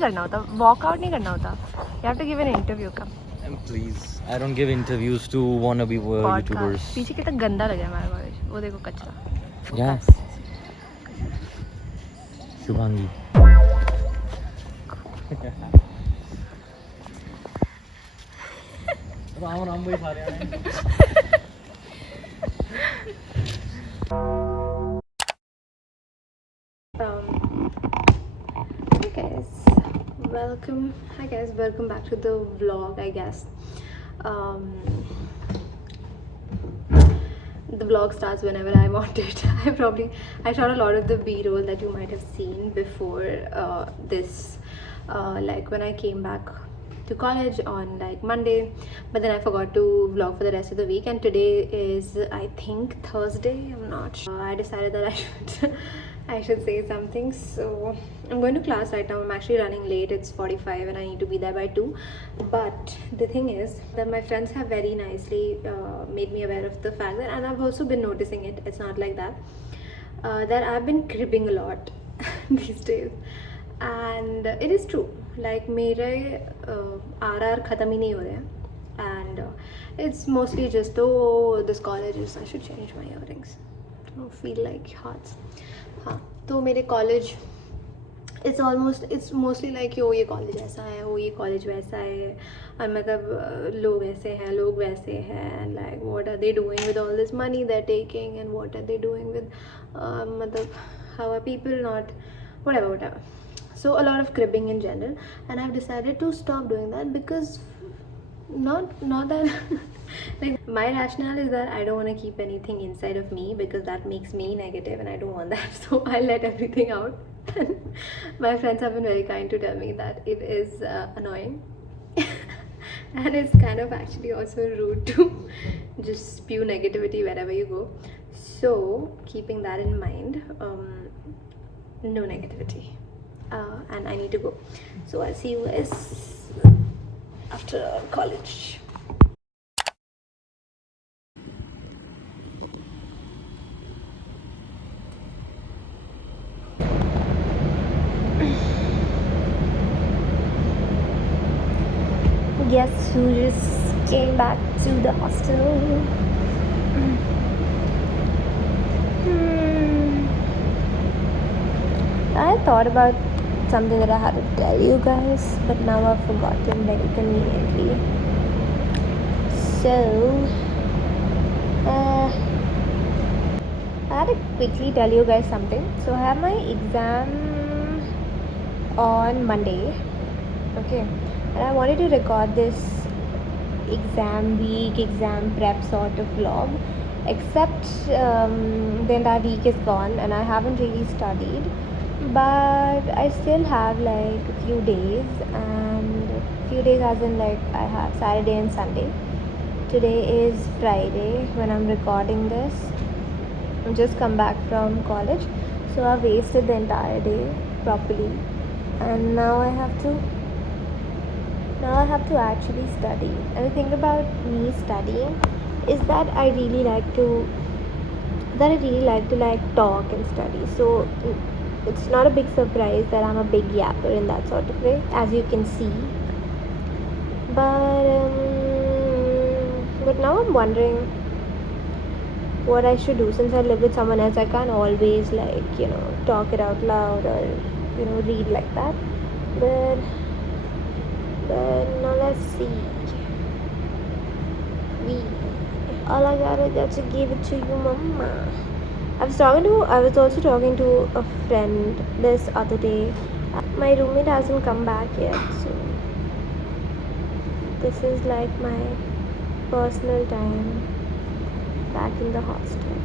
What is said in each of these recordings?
करना होता, वॉकआउट नहीं करना होता. You have to give an interview. Come. Please, I don't give interviews to wannabe YouTubers. पीछे कितना गंदा लग रहा है हमारा कॉलेज. वो देखो कचरा. Yeah. Shubhangi. राम भाई सारे आए. Hey guys, hi guys, welcome back to the vlog. I guess the vlog starts whenever I want it. I shot a lot of the b-roll that you might have seen before this, like when I came back to college on like Monday, but then I forgot to vlog for the rest of the week, and today is I think Thursday. I'm not sure. I decided that I should say something, so I'm going to class right now. I'm actually running late. It's 45 and I need to be there by 2. But the thing is that my friends have very nicely made me aware of the fact that, and I've also been noticing it, it's not like that, that I've been cribbing a lot these days, and it is true. Like मेरे RR खत्म ही नहीं हो रहे हैं, and it's mostly just, oh, this college is, I should change my earrings, I don't feel like hearts. हाँ, तो मेरे college it's mostly like यो ये कॉलेज ऐसा है, वो ये कॉलेज वैसा है, और मतलब लोग ऐसे हैं, लोग वैसे हैं, like what are they doing with all this money they're taking, and what are they doing with मतलब how are people not, whatever. So a lot of cribbing in general, and I've decided to stop doing that because not that like my rationale is that I don't want to keep anything inside of me because that makes me negative and I don't want that, so I let everything out. My friends have been very kind to tell me that it is annoying and it's kind of actually also rude to just spew negativity wherever you go. So keeping that in mind, no negativity, and I need to go, so I'll see you guys after college. Guess who just came back to the hostel? I thought about something that I had to tell you guys, but now I've forgotten very conveniently. So I had to quickly tell you guys something. So I have my exam on Monday, okay, and I wanted to record this exam week, exam prep sort of vlog, except the entire week is gone and I haven't really studied, but I still have like a few days, and few days as in like I have Saturday and Sunday. Today is Friday when I'm recording this. I've just come back from college, so I've wasted the entire day properly, and now I have to actually study. And the thing about me studying is that I really like to like talk and study, so it's not a big surprise that I'm a big yapper in that sort of way, as you can see. But now I'm wondering what I should do. Since I live with someone else, I can't always like, talk it out loud or read like that, but now let's see. All I got to give it to you, mama. I was also talking to a friend this other day. My roommate hasn't come back yet, so this is like my personal time back in the hostel.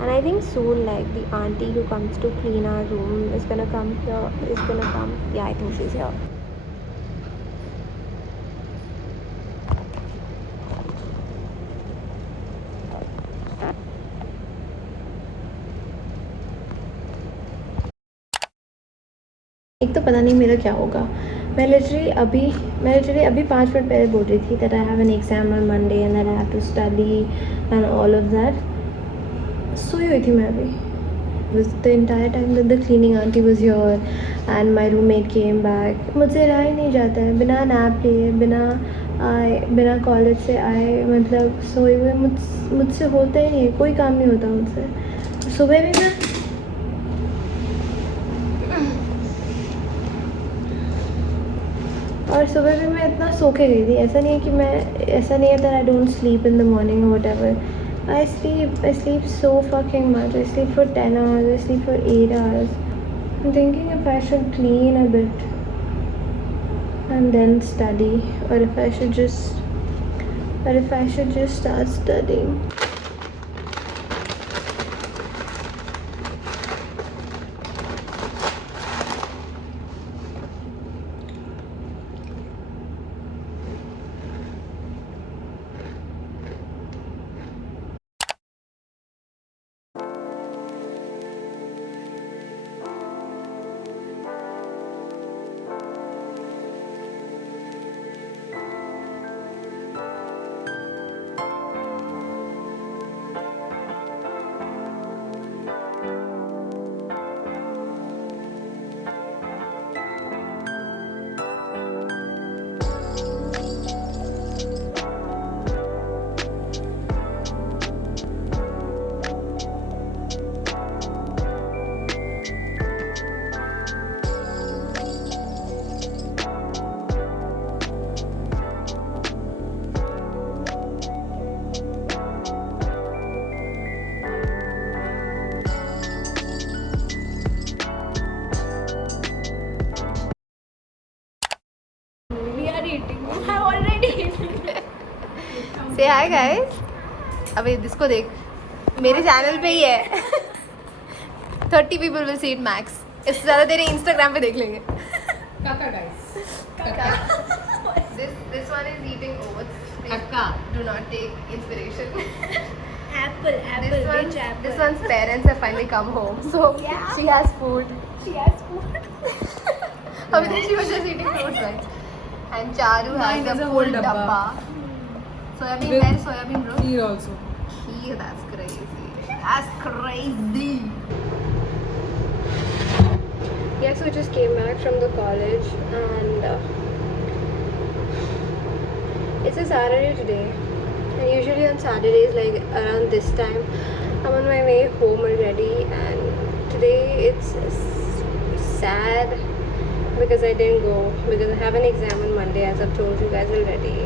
And I think soon, like, the auntie who comes to clean our room is gonna come. Yeah, I think she's here. एक तो पता नहीं मेरा क्या होगा. मैं literally अभी 5 minute पहले बोल रही थी that I have an exam on Monday and that I have to study and all of that. सोई हुई थी मैं अभी. Was the entire time that the cleaning auntie was here, and my roommate came back. मुझसे रहा ही नहीं जाता है बिना नैप लिए, बिना कॉलेज से आए, मतलब सोए हुए मुझसे होता ही नहीं है, कोई काम नहीं होता मुझसे. सुबह भी मैं इतना सो के गई थी. ऐसा नहीं है that I don't sleep in the morning or whatever. I sleep so fucking much. I sleep for 10 hours, I sleep for 8 hours. I'm thinking if I should clean a bit and then study, or if I should just start studying. Say hi guys. अबे इसको देख, मेरे channel पे ही है. 30 people will see it max. इससे ज़्यादा तेरे Instagram पे देख लेंगे. Kaka guys. This one is eating oats. Kaka. Do not take inspiration. Apple, rich apple. This one's parents have finally come home, so Yeah. she has food. She has food. Abhi then she was just eating fruits, right? And Charu Mine has is a a full whole dabba. dabba. Soyabeen, With- where is soyabeen, bro? Here also. Kheer, that's crazy. That's crazy. Yeah, so I just came back from the college and it's a Saturday today. And usually on Saturdays, like around this time, I'm on my way home already. And today it's sad because I didn't go because I have an exam on Monday, as I've told you guys already.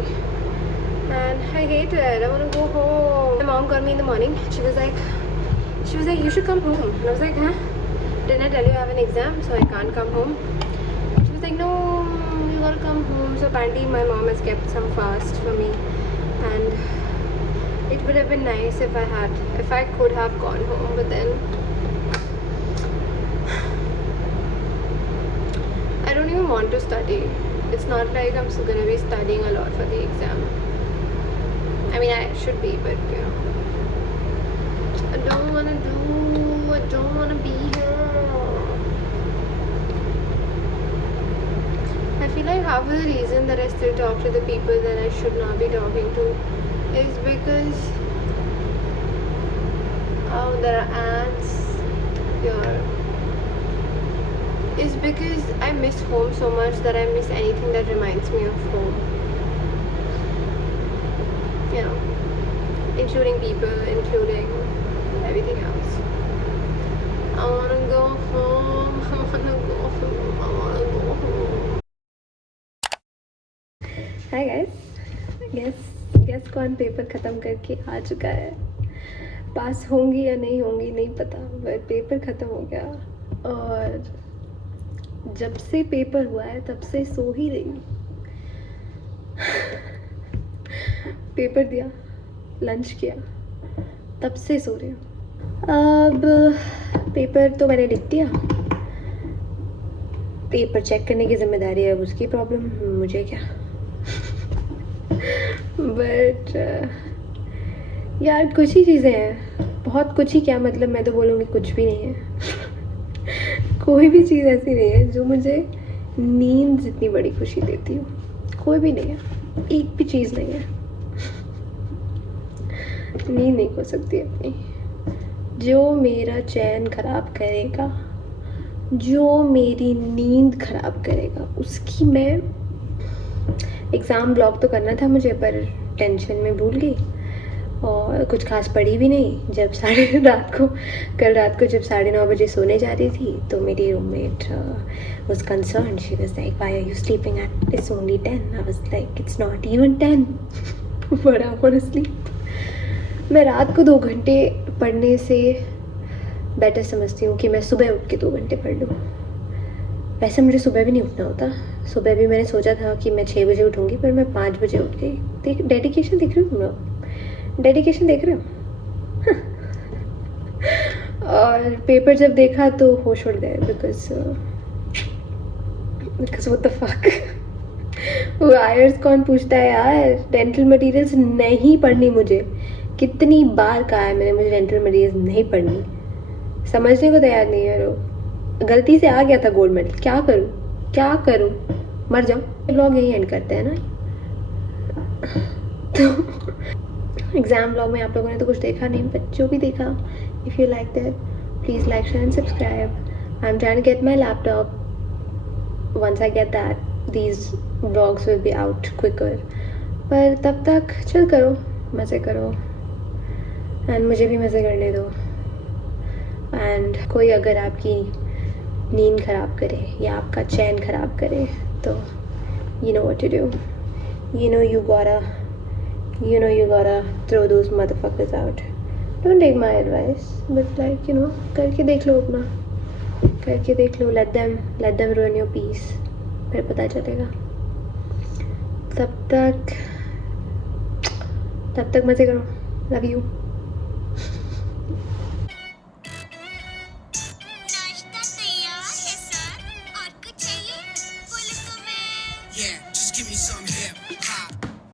And I hate it. I want to go home. My mom called me in the morning. She was like, you should come home. And I was like, huh? Didn't I tell you I have an exam, so I can't come home? She was like, no, you gotta come home. So apparently my mom has kept some fast for me, and it would have been nice if I could have gone home, but then I don't even want to study. It's not like I'm still gonna be studying a lot for the exam. I mean, I should be, but you know, I don't wanna be here. I feel like half of the reason that I still talk to the people that I should not be talking to is because there are ants here. Is because I miss home so much that I miss anything that reminds me of home. You know, including people, including everything else. I wanna go home. I wanna go home. I wanna go home. Hi guys. Guess कौन paper ख़त्म करके आ चुका है. पास होंगी या नहीं होंगी नहीं पता, बट पेपर ख़त्म हो गया. और जब से पेपर हुआ है तब से सो ही रही हूँ. पेपर दिया, लंच किया, तब से सो रही हूँ. अब पेपर तो मैंने लिख दिया. पेपर चेक करने की जिम्मेदारी है, अब उसकी प्रॉब्लम, मुझे क्या. बट यार कुछ ही चीज़ें हैं, बहुत कुछ ही क्या, मतलब मैं तो बोलूँगी कुछ भी नहीं है. कोई भी चीज़ ऐसी नहीं है जो मुझे नींद जितनी बड़ी खुशी देती हो. कोई भी नहीं है, एक भी चीज़ नहीं है. नींद नहीं हो सकती अपनी. जो मेरा चैन खराब करेगा जो मेरी नींद ख़राब करेगा उसकी मैं एग्ज़ाम ब्लॉक तो करना था मुझे, पर टेंशन में भूल गई और कुछ खास पढ़ी भी नहीं। जब कल रात को जब 9:30 बजे सोने जा रही थी तो मेरी roommate was concerned. She was like, why are you sleeping at, it's only 10. I was like, it's not even 10. but I want to sleep. मैं रात को 2 घंटे पढ़ने से बेटर समझती हूँ कि मैं सुबह उठ के 2 घंटे पढ़ लूँ। वैसे मुझे सुबह भी नहीं उठना होता। सुबह भी मैंने सोचा था कि मैं 6 बजे उठूँगी, पर मैं 5 बजे उठ गई। डेडिकेशन देख रहे हो तुम लोग? डेडिकेशन देख रहे हो? और पेपर जब देखा तो होश उड़ गए, बिकॉज व्हाट द फक। वो आयर्स कौन पूछता है यार? डेंटल मटेरियल्स नहीं पढ़नी मुझे। कितनी बार कहा है मैंने मुझे डेंटल मटेरियल्स नहीं पढ़नी, समझने को तैयार नहीं है लोग। गलती से आ गया था गोल्ड मेडल, क्या करूं? मर जाऊं। व्लॉग यही एंड करते हैं ना। तो एग्ज़ाम व्लॉग में आप लोगों ने तो कुछ देखा नहीं, बट जो भी देखा, if you like that please like share and subscribe. I am trying to get my laptop. Once I get that these vlogs will be out quicker, पर तब तक चिल करो, मज़े करो, एंड मुझे भी मज़े करने दो। एंड कोई अगर आपकी नींद ख़राब करे या आपका चैन ख़राब करे तो you know what to do. You gotta throw those motherfuckers out. Don't take my advice, but like करके देख लो, अपना करके देख लो। let them ruin your peace, फिर पता चलेगा। तब तक मज़े करो। Love you. नाश्ता तैयार है सर, और कुछ चाहिए? बोलो तो मैं Yeah, just give me some hip hop.